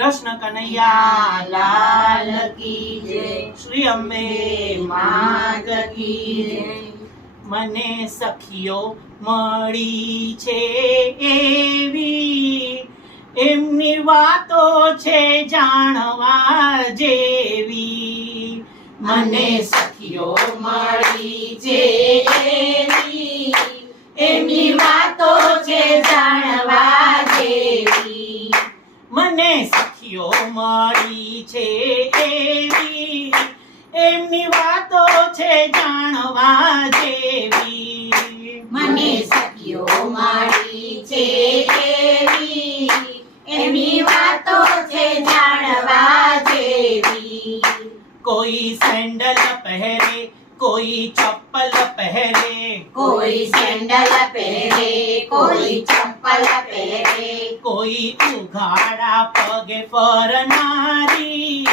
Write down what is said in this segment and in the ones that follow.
કૃષ્ણ કનૈયા, લાલ કી જય. શ્રી અંબે માગ કી જય. મને સખીઓ મળી છે એવી. એમની વાતો છે જાણવા જેવી. મને સખીઓ મળી છે એવી. કોઈ ચપ્પલ પહેરે કોઈ સેન્ડલ પહેરે કોઈ ચંપલ પહેરે કોઈ ઉઘાડા પગે ફરનારી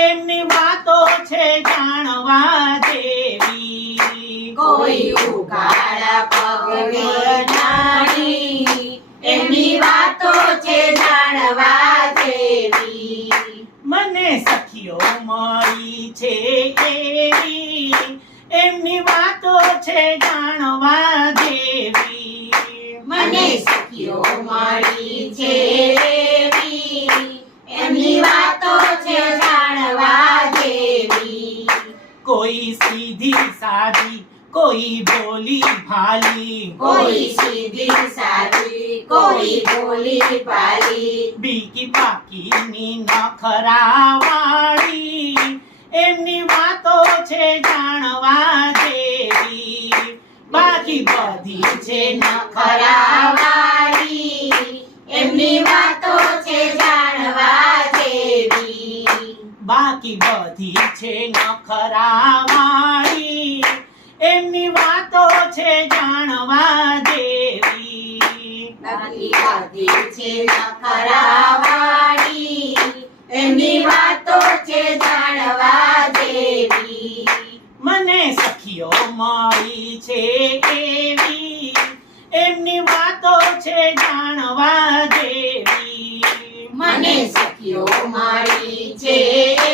એમની વાતો છે જાણવા દેવી કોઈ ઉઘાડા પગ ફરનારી એમની વાતો છે જાણવા દેવી મને સખીઓ મળી છે એવી એમની વાતો છે જાણવા જેવી. મને સખીઓ મળી છે એમની વાતો છે જાણવા જેવી. કોઈ સીધી સાદી કોઈ બોલી ભાલી. કોઈ સીધી સાદી કોઈ બોલી ભાલી. બીકી નખરા નખરાવાળી. એમની વાતો છે જાણવા જેવી. બાકી બધી છે નખરાવાળી એમની વાતો છે જાણવા જેવી. બાકી બધી છે નખરાવાળી એમની વાતો છે જાણવા જેવી. બાકી બધી છે નખરાવાળી એમની વાતો છે જાણવા જેવી. મને સખીઓ મળી છે એવી. એમની વાતો છે જાણવા દેવી મને સખીઓ મળી છે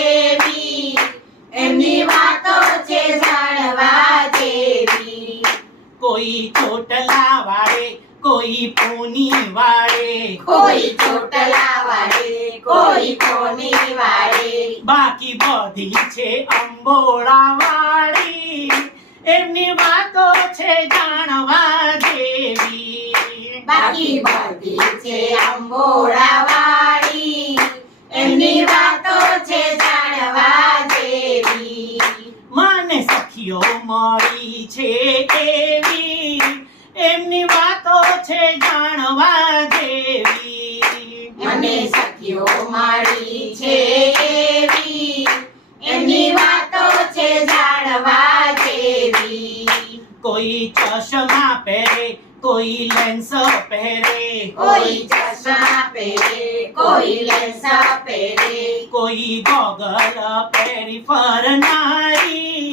એવી. એમની વાતો છે જાણવા દેવી કોઈ ચોટલા વાળે કોઈ પોની વાળે. કોઈ ચોટલા વાળે કોઈ પોની વાળે. બાકી બધી છે અંબોળા વાળી. એમની વાતો છે જાણવા જેવી. બાકી બધી છે અંબોળા વાળી. એમની વાતો છે જાણવા દેવી મને સખીઓ મળી છે એવી. છે જાણવા જેવી. મને સખીઓ મારી છે એવી. એમની વાતો છે જાણવા જેવી. કોઈ ચશ્મા પહેરે કોઈ લેન્સ પહેરે. કોઈ ચશ્મા પહેરે કોઈ લેન્સ પહેરે. કોઈ ગોગલ પહેરી ફરનારી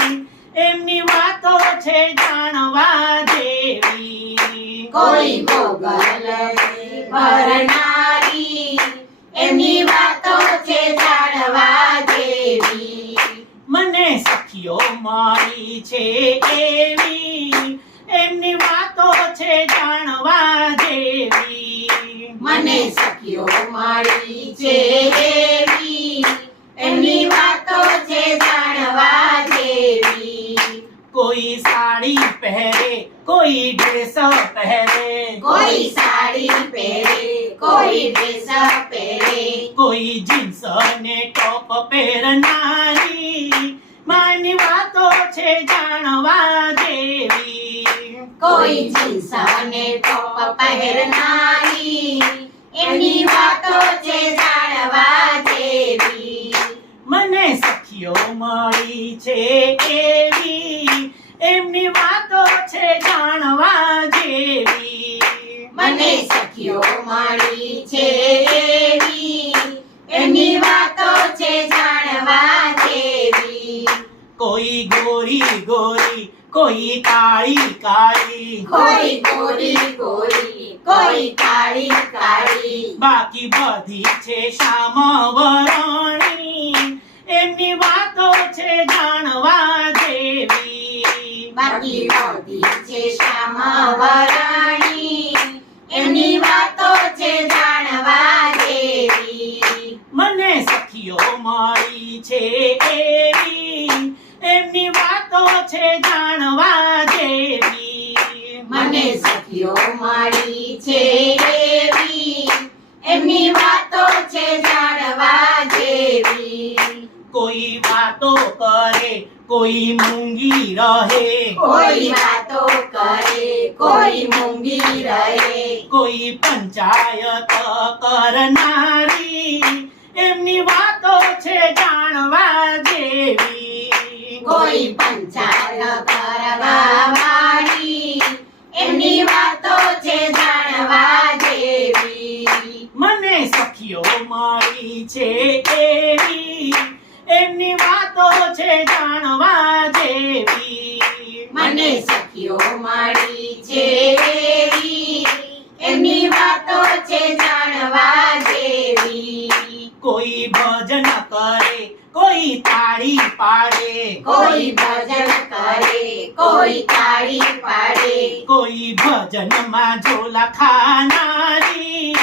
એમની વાતો છે જાણવા જેવી. કોઈ મોગલ ભરનારી. એમની વાતો છે જાણવા જેવી. મને સખીઓ મારી છે એવી. એમની વાતો છે જાણવા જેવી. મને સખીઓ મારી છે એવી. ટોપ પહેરનારી માની વાતો છે જાણવા જેવી. કોઈ જીન્સ અને ટોપ પહેરનારી એમની વાતો છે જાણવા જેવી. મને સખીઓ મળી છે એવી એમની વાતો છે જાણવા જેવી. મને સખીઓ મળી ગોરી કોઈ કાળી કાળી કોઈ ગોરી ગોરી કોઈ કાળી કાળી બાકી બધી છે શ્યામ વરણી એમની વાતો છે જાણવા જેવી બાકી બધી છે શ્યામ વરાણી એમની વાતો છે જાણવા કોઈ વાતો કરે કોઈ મૂંગી રહે. કોઈ વાતો કરે કોઈ મૂંગી રહે. કોઈ પંચાયત કરનારી એમની વાતો છે જાણવા જેવી. કોઈ પંચાયત કરવા વાળી એમની વાતો છે જાણવા જેવી. મને સખીઓ મળી છે એવી જાણવા જેવી. મને સખીઓ છે એમની વાતો છે જાણવા જેવી. કોઈ ભજન કરે કોઈ તાળી પાડે. કોઈ ભજન કરે કોઈ તાળી પાડે. કોઈ ભજનમાં ઝોલા ખાનારી.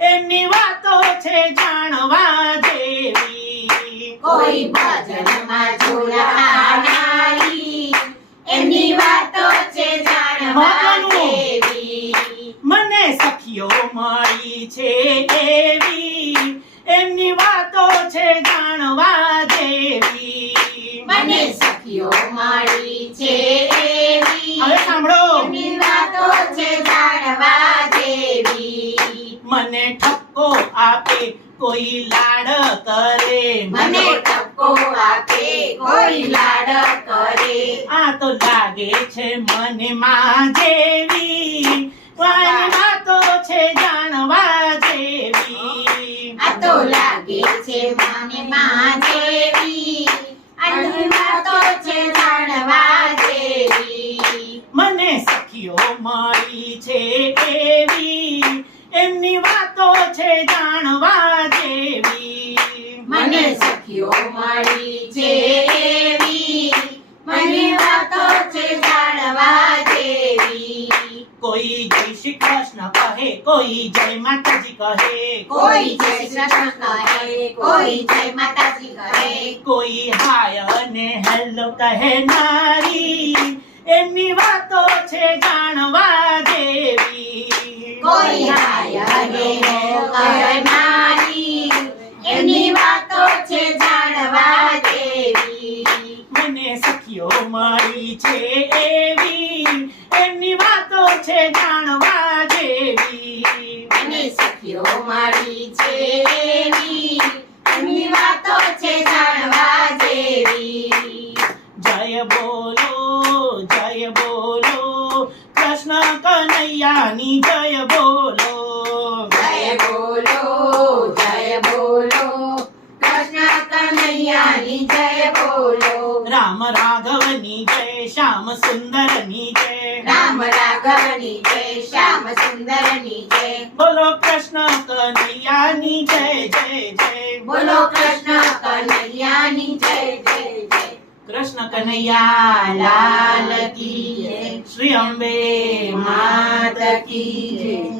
એમની વાતો છે જાણવા જેવી. કોઈ ભજનમાં જોડાનારી એમની વાતો છે જાણવા મને સખીઓ મળી છે એવી. એમની વાતો છે જાણવા દેવી મને સખીઓ મળી છે એવી. હવે સાંભળો. એમની વાતો છે જાણવા દેવી મને ઠપકો આપે કોઈ લાડ કરે? મને ટપકો આપે કોઈ લાડ કરે. આ તો લાગે છે મને માં જેવી વાણી તો છે જાણવા જેવી. આ તો લાગે છે મને માં જેવી આની તો છે જાણવા જેવી. મને સખીઓ મળી છે એવી. સખીઓ મળી છે એવી મને વાતો છે જાણવા જેવી કોઈ જય શ્રી કૃષ્ણ કહે કોઈ જય માતાજી કહે કોઈ જય શ્રી કૃષ્ણ કહે કોઈ જય માતાજી કહે કોઈ હાય અને હેલો કહે નારી એમની વાતો છે જાણવા દેવી કોઈ હાય અને કરનારી એમની વાતો છે મળી છે એવી એમની વાતો છે જાણવા જેવી. મને સખીઓ મારી છે એવી એમની વાતો છે જાણવા જેવી. જય બોલો જય બોલો કૃષ્ણ કનૈયાની જય બોલો. જય બોલો જય બોલો કૃષ્ણ કનૈયાની જય બોલો. રામ રાઘવની જય શ્યામ સુંદરની જય રામ રાઘવની જય શ્યામ સુંદરની જય બોલો કૃષ્ણ કનૈયાની જય જય જય બોલો કૃષ્ણ કનૈયાની જય જય જય કૃષ્ણ કનૈયા લાલ કી જય શ્રી અંબે માત કી જય